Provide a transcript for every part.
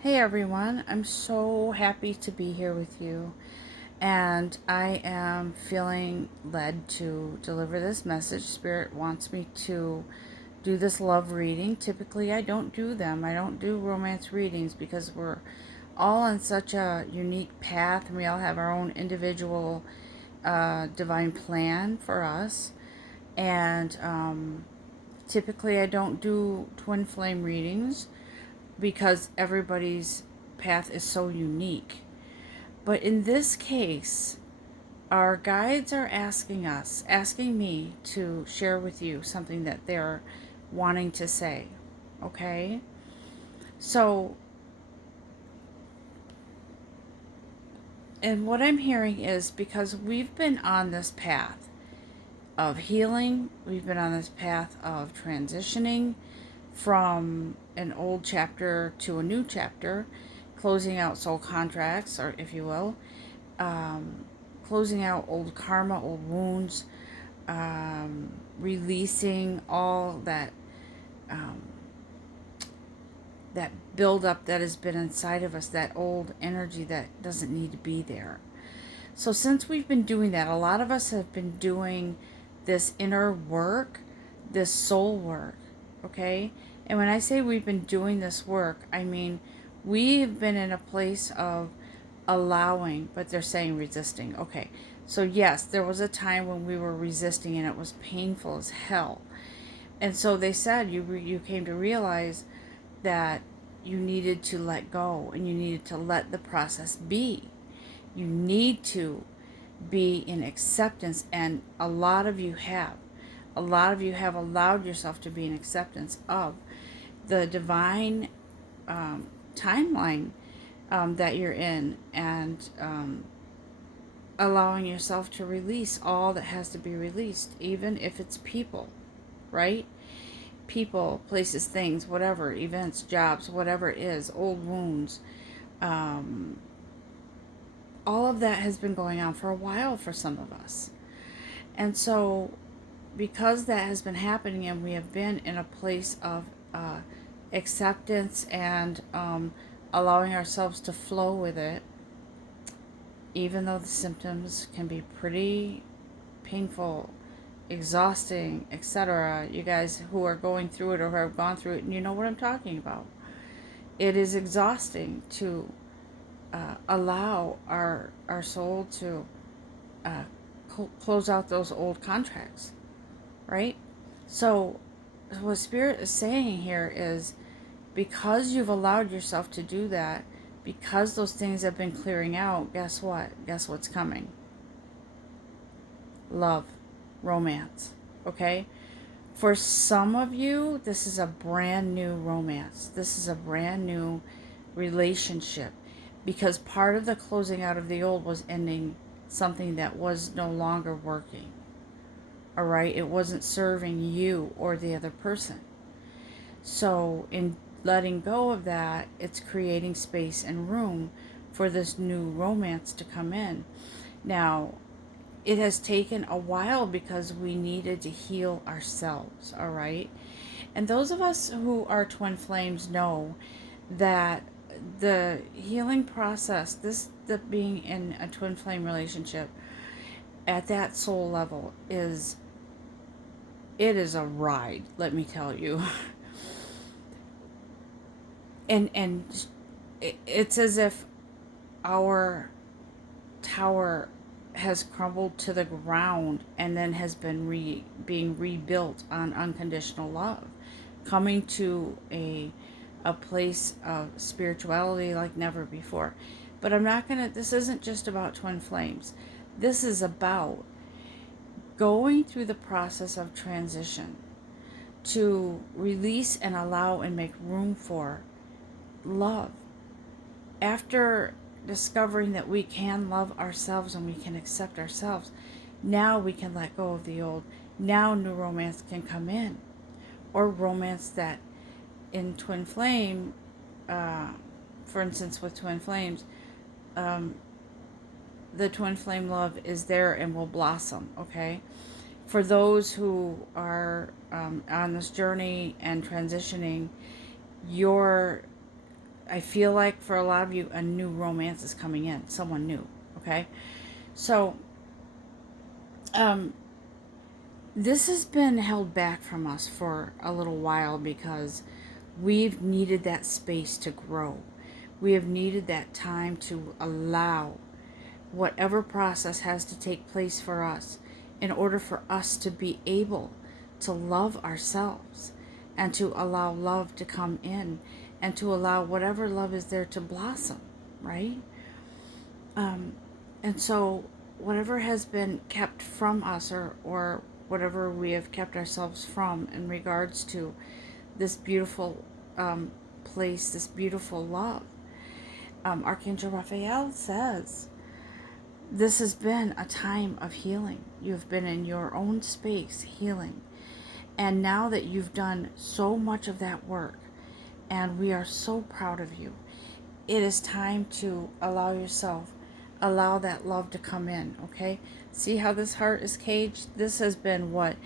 Hey everyone, I'm so happy to be here with you, and I am feeling led to deliver this message. Spirit wants me to do this love reading. Typically, I don't do them, I don't do romance readings because we're all on such a unique path and we all have our own individual divine plan for us. And typically, I don't do twin flame readings because everybody's path is so unique. But in this case, our guides are asking me to share with you something that they're wanting to say. Okay? So, and what I'm hearing is because we've been on this path of healing, we've been on this path of transitioning from an old chapter to a new chapter, closing out soul contracts, or if you will, um, closing out old karma, old wounds, releasing all um, that buildup that has been inside of us, that old energy that doesn't need to be there. So since we've been doing that, a lot of us have been doing this inner work, this soul work, okay? And when I say we've been doing this work, I mean we've been in a place of allowing, but they're saying resisting. Okay. So yes, there was a time when we were resisting and it was painful as hell. And so they said you came to realize that you needed to let go and you needed to let the process be. You need to be in acceptance, and a lot of you have. A lot of you have allowed yourself to be in acceptance of the divine timeline that you're in, and allowing yourself to release all that has to be released, even if it's people, right? People, places, things, whatever, events, jobs, whatever it is, old wounds. Um, all of that has been going on for a while for some of us. And so, because that has been happening and we have been in a place of acceptance and allowing ourselves to flow with it, even though the symptoms can be pretty painful, exhausting, etc. You guys who are going through it or who have gone through it, you know what I'm talking about. It is exhausting to allow our soul to uh, close out those old contracts, right? So, what Spirit is saying here is because you've allowed yourself to do that, because those things have been clearing out, guess what? Guess what's coming? Love, romance, okay? For some of you, this is a brand new romance. This is a brand new relationship because part of the closing out of the old was ending something that was no longer working. All right? It wasn't serving you or the other person. So, in letting go of that, it's creating space and room for this new romance to come in. Now, it has taken a while because we needed to heal ourselves, all right? And those of us who are twin flames know that the healing process, this the being in a twin flame relationship at that soul level is it is a ride, let me tell you. And it's as if our tower has crumbled to the ground and then has been being rebuilt on unconditional love, coming to a place of spirituality like never before. But I'm not gonna. This isn't just about twin flames. This is about going through the process of transition to release and allow and make room for love. After discovering that we can love ourselves and we can accept ourselves, now we can let go of the old. Now new romance can come in, or romance that in twin flame, uh, for instance, with twin flames, um, the twin flame love is there and will blossom. Okay, for those who are on this journey and transitioning, your I feel like for a lot of you, a new romance is coming in, someone new. Okay, so this has been held back from us for a little while because we've needed that space to grow. We have needed that time to allow whatever process has to take place for us in order for us to be able to love ourselves and to allow love to come in and to allow whatever love is there to blossom, right? And so whatever has been kept from us, or whatever we have kept ourselves from in regards to this beautiful place, this beautiful love, Archangel Raphael says this has been a time of healing. You've been in your own space healing. And now that you've done so much of that work, and we are so proud of you, it is time to allow that love to come in, okay? See how this heart is caged? This has been what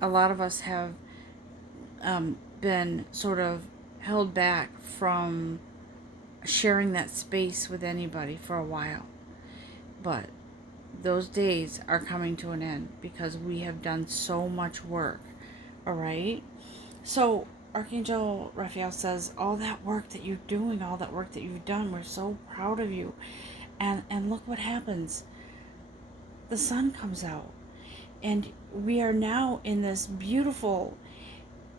a lot of us have been sort of held back from sharing that space with anybody for a while. But those days are coming to an end because we have done so much work, all right? So Archangel Raphael says, all that work that you're doing, all that work that you've done, we're so proud of you. And look what happens. The sun comes out. And we are now in this beautiful,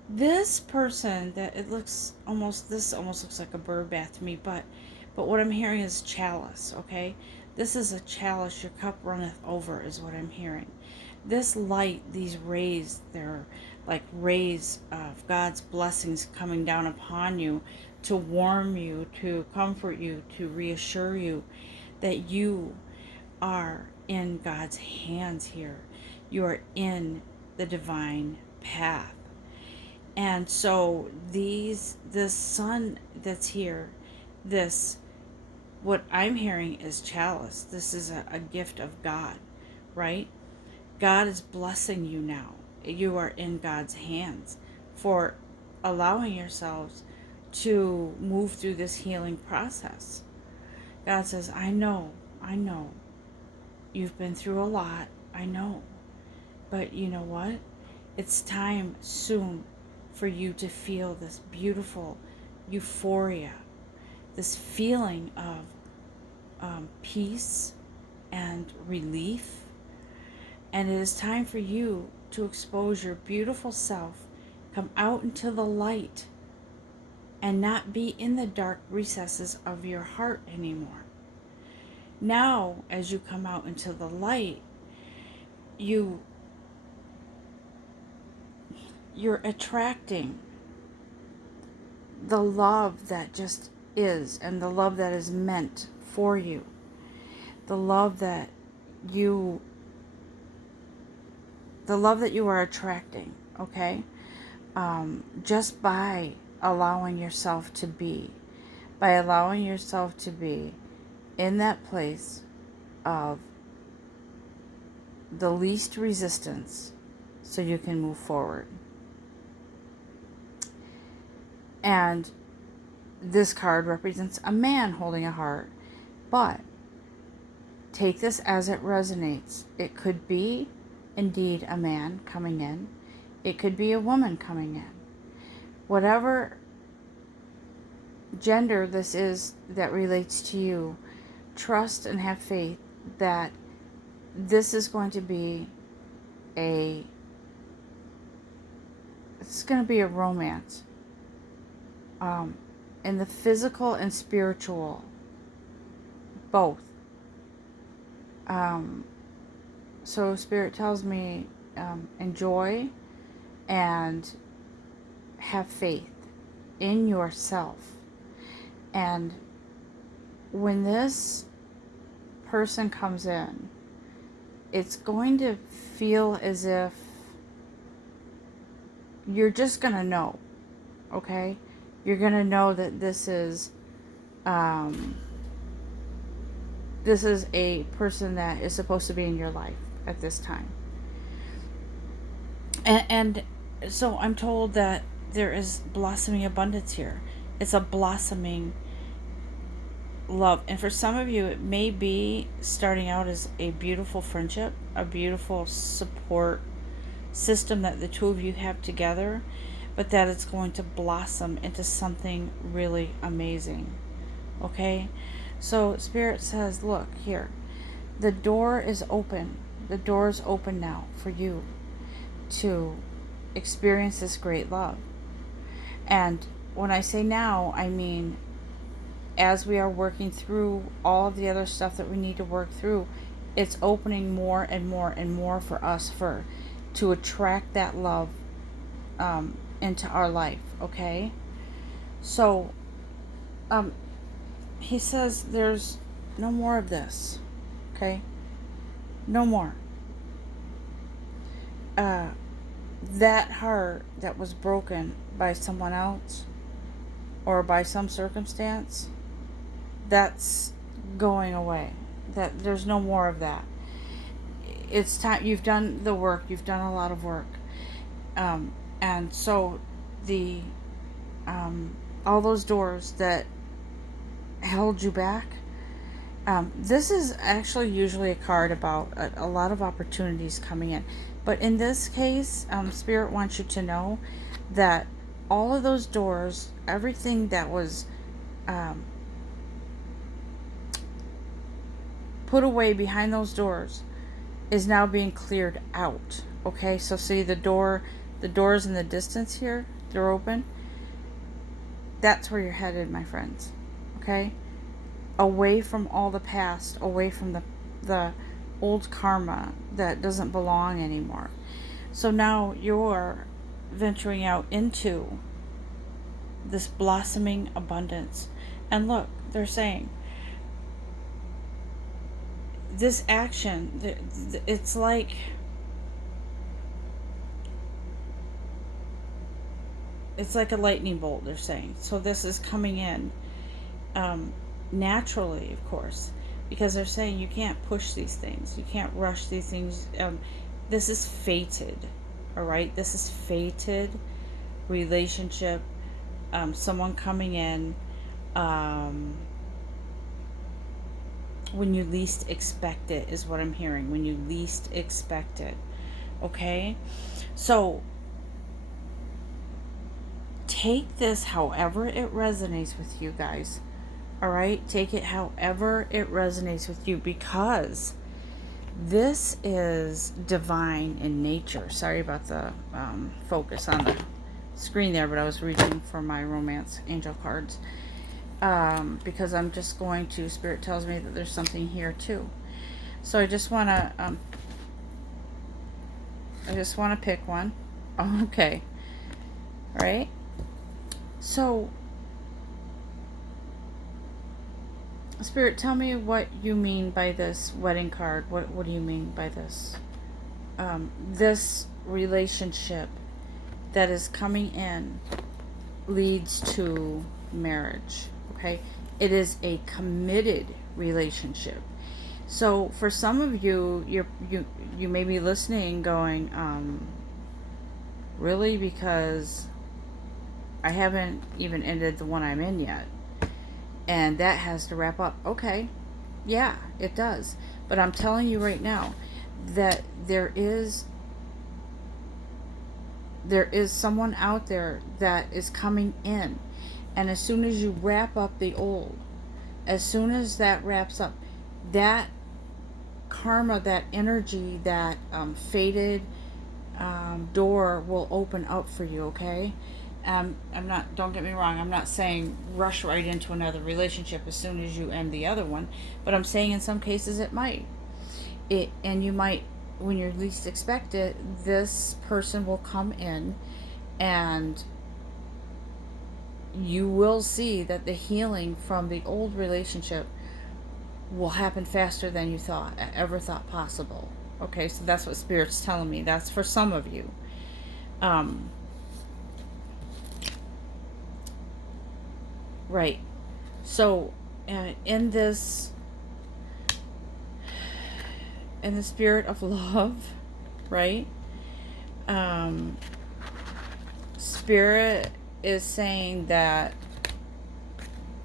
this person that this almost looks like a bird bath to me, but what I'm hearing is chalice, okay? This is a chalice, your cup runneth over is what I'm hearing. This light, these rays, they're like rays of God's blessings coming down upon you to warm you, to comfort you, to reassure you that you are in God's hands here. You are in the divine path. And so this sun that's here, what I'm hearing is chalice. This is a gift of God, right? God is blessing you now. You are in God's hands for allowing yourselves to move through this healing process. God says, I know, you've been through a lot, I know. But you know what? It's time soon for you to feel this beautiful euphoria, this feeling of peace and relief. And it is time for you to expose your beautiful self, come out into the light, and not be in the dark recesses of your heart anymore. Now, as you come out into the light, you're attracting the love that just is, and the love that is meant for you, the love that you are attracting, okay? Just by allowing yourself to be in that place of the least resistance so you can move forward. And this card represents a man holding a heart, but take this as it resonates. It could be indeed a man coming in. It could be a woman coming in. Whatever gender this is that relates to you, trust and have faith that this is going to be a romance in the physical and spiritual, both. So Spirit tells me enjoy and have faith in yourself. And when this person comes in, it's going to feel as if you're just going to know, okay? You're going to know that this is a person that is supposed to be in your life at this time. And so I'm told that there is blossoming abundance here. It's a blossoming love. And for some of you, it may be starting out as a beautiful friendship, a beautiful support system that the two of you have together, but that it's going to blossom into something really amazing. Okay? So Spirit says, look here, the door is open. The door is open now for you to experience this great love. And when I say now, I mean as we are working through all of the other stuff that we need to work through, it's opening more and more and more for us to attract that love into our life. Okay, so he says there's no more of this. Okay, no more. That heart that was broken by someone else or by some circumstance, that's going away. That there's no more of that. It's time. You've done the work. You've done a lot of work, and so the all those doors that held you back. This is actually usually a card about a lot of opportunities coming in, but in this case, Spirit wants you to know that all of those doors, everything that was put away behind those doors is now being cleared out. Okay, so see the doors in the distance here, they're open. That's where you're headed, my friends. Okay, away from all the past, away from the old karma that doesn't belong anymore. So now you're venturing out into this blossoming abundance. And look, they're saying this action, it's like a lightning bolt, they're saying. So this is coming in naturally, of course, because they're saying you can't push these things, you can't rush these things. This is fated, all right? This is fated relationship. Someone coming in when you least expect it is what I'm hearing. When you least expect it. Okay? So take this however it resonates with you guys. All right? Take it however it resonates with you, because this is divine in nature. Sorry about the focus on the screen there, but I was reaching for my romance angel cards. Because I'm just going to, Spirit tells me that there's something here too. So I just want to pick one. Okay. All right. So Spirit, tell me what you mean by this wedding card. What do you mean by this? This relationship that is coming in leads to marriage. Okay, it is a committed relationship. So for some of you, you may be listening, going, really, because I haven't even ended the one I'm in yet, and that has to wrap up. Okay, yeah, it does. But I'm telling you right now that there is someone out there that is coming in. And as soon as you wrap up the old, as soon as that wraps up, that karma, that energy, that fated door will open up for you, okay? I'm not, don't get me wrong, I'm not saying rush right into another relationship as soon as you end the other one, but I'm saying in some cases it might. And you might, when you least expect it, this person will come in, and you will see that the healing from the old relationship will happen faster than you ever thought possible. Okay, so that's what Spirit's telling me. That's for some of you. Right. So, in the spirit of love, right? Spirit is saying that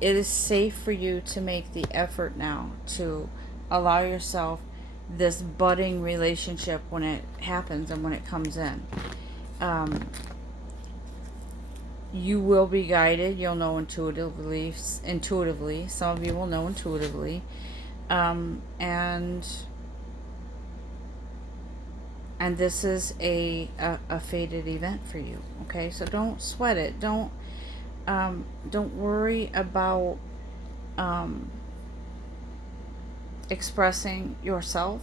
it is safe for you to make the effort now to allow yourself this budding relationship when it happens and when it comes in. Um, you will be guided. You'll know intuitively. Intuitively, some of you will know intuitively, and this is a fated event for you. Okay, so don't sweat it. Don't worry about expressing yourself.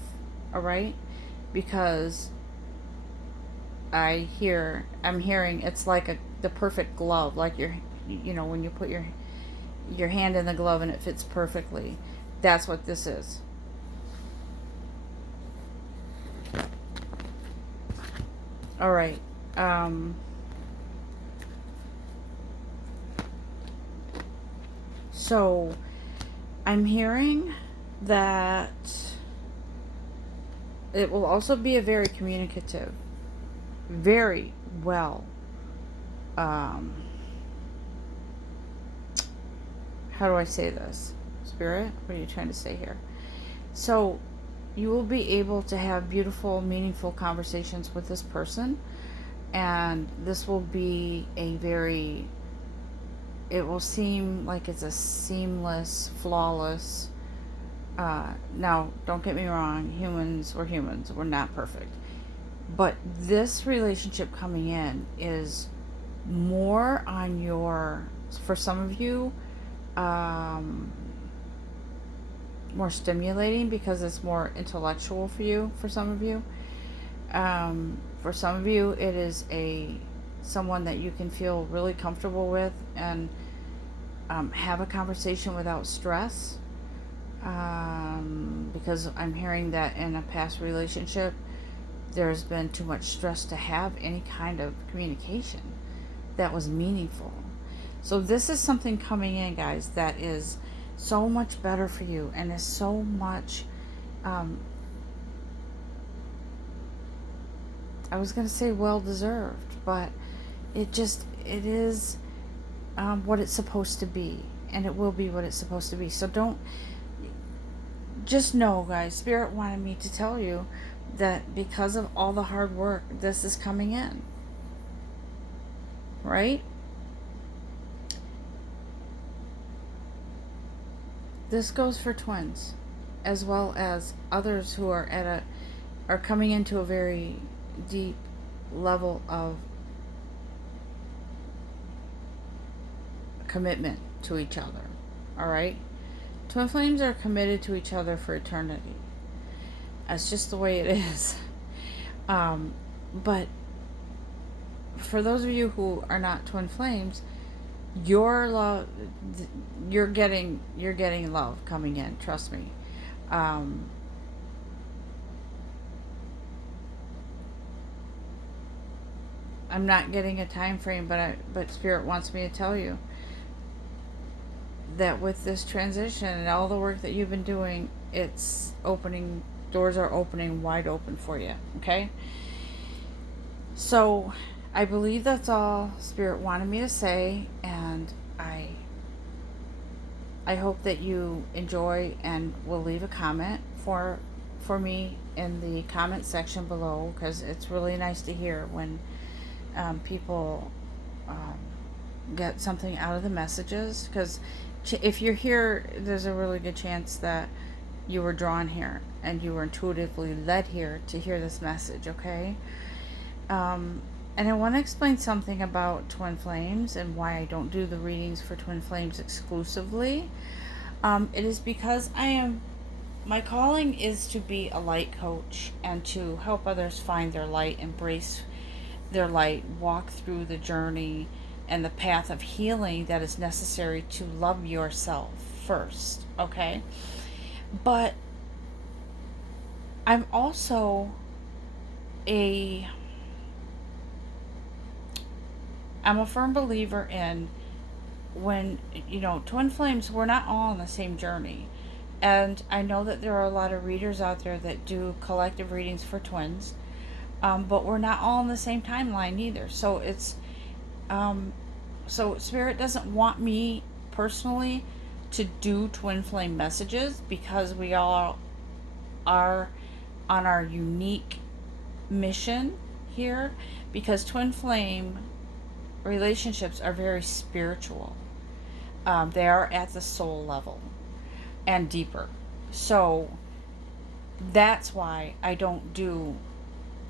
All right, because I'm hearing it's like the perfect glove, like when you put your hand in the glove and it fits perfectly. That's what this is. All right. So I'm hearing that it will also be a very communicative, very well. How do I say this? Spirit, what are you trying to say here? So you will be able to have beautiful, meaningful conversations with this person, and this will be it will seem like it's a seamless, flawless. Now, don't get me wrong, we're humans, we're not perfect. But this relationship coming in is more on for some of you, more stimulating because it's more intellectual for you. For some of you, it is someone that you can feel really comfortable with and have a conversation without stress. Because I'm hearing that in a past relationship, there's been too much stress to have any kind of communication that was meaningful. So this is something coming in, guys, that is so much better for you and is so much, I was going to say well deserved, but it is what it's supposed to be, and it will be what it's supposed to be. So just know, guys, Spirit wanted me to tell you that because of all the hard work, this is coming in. Right? This goes for twins, as well as others who are coming into a very deep level of commitment to each other. All right? Twin flames are committed to each other for eternity. That's just the way it is. But for those of you who are not twin flames, your love, you're getting love coming in. Trust me. I'm not getting a time frame, but Spirit wants me to tell you that with this transition and all the work that you've been doing, doors are opening wide open for you. Okay? So I believe that's all Spirit wanted me to say, and I hope that you enjoy and will leave a comment for me in the comment section below, because it's really nice to hear when people get something out of the messages, because if you're here, there's a really good chance that you were drawn here and you were intuitively led here to hear this message. Okay? And I want to explain something about twin flames and why I don't do the readings for twin flames exclusively. It is because my calling is to be a light coach and to help others find their light, embrace their light, walk through the journey and the path of healing that is necessary to love yourself first. Okay? But I'm also I'm a firm believer in when, twin flames, we're not all on the same journey. And I know that there are a lot of readers out there that do collective readings for twins, but we're not all on the same timeline either. So so Spirit doesn't want me personally to do twin flame messages because we all are on our unique mission here, because twin flame relationships are very spiritual. They are at the soul level and deeper. So that's why I don't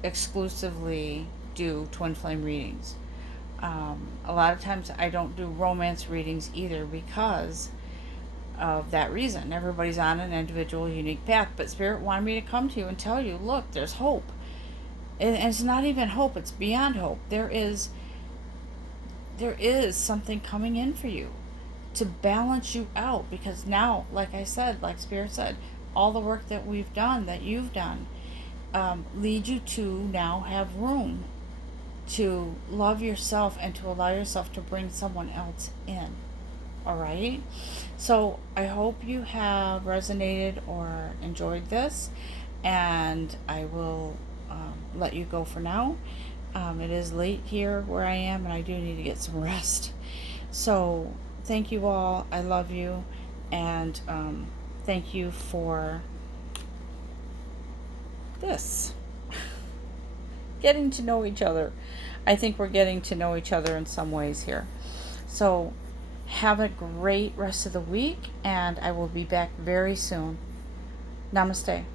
exclusively do twin flame readings. A lot of times I don't do romance readings either because of that reason. Everybody's on an individual, unique path, but Spirit wanted me to come to you and tell you, look, there's hope. And it's not even hope, it's beyond hope. There is something coming in for you to balance you out, because now, like I said, like Spirit said, all the work that we've done, that you've done, lead you to now have room to love yourself and to allow yourself to bring someone else in. All right? So I hope you have resonated or enjoyed this, and I will let you go for now. It is late here where I am, and I do need to get some rest. So thank you all. I love you, and thank you for this. Getting to know each other. I think we're getting to know each other in some ways here. So have a great rest of the week, and I will be back very soon. Namaste.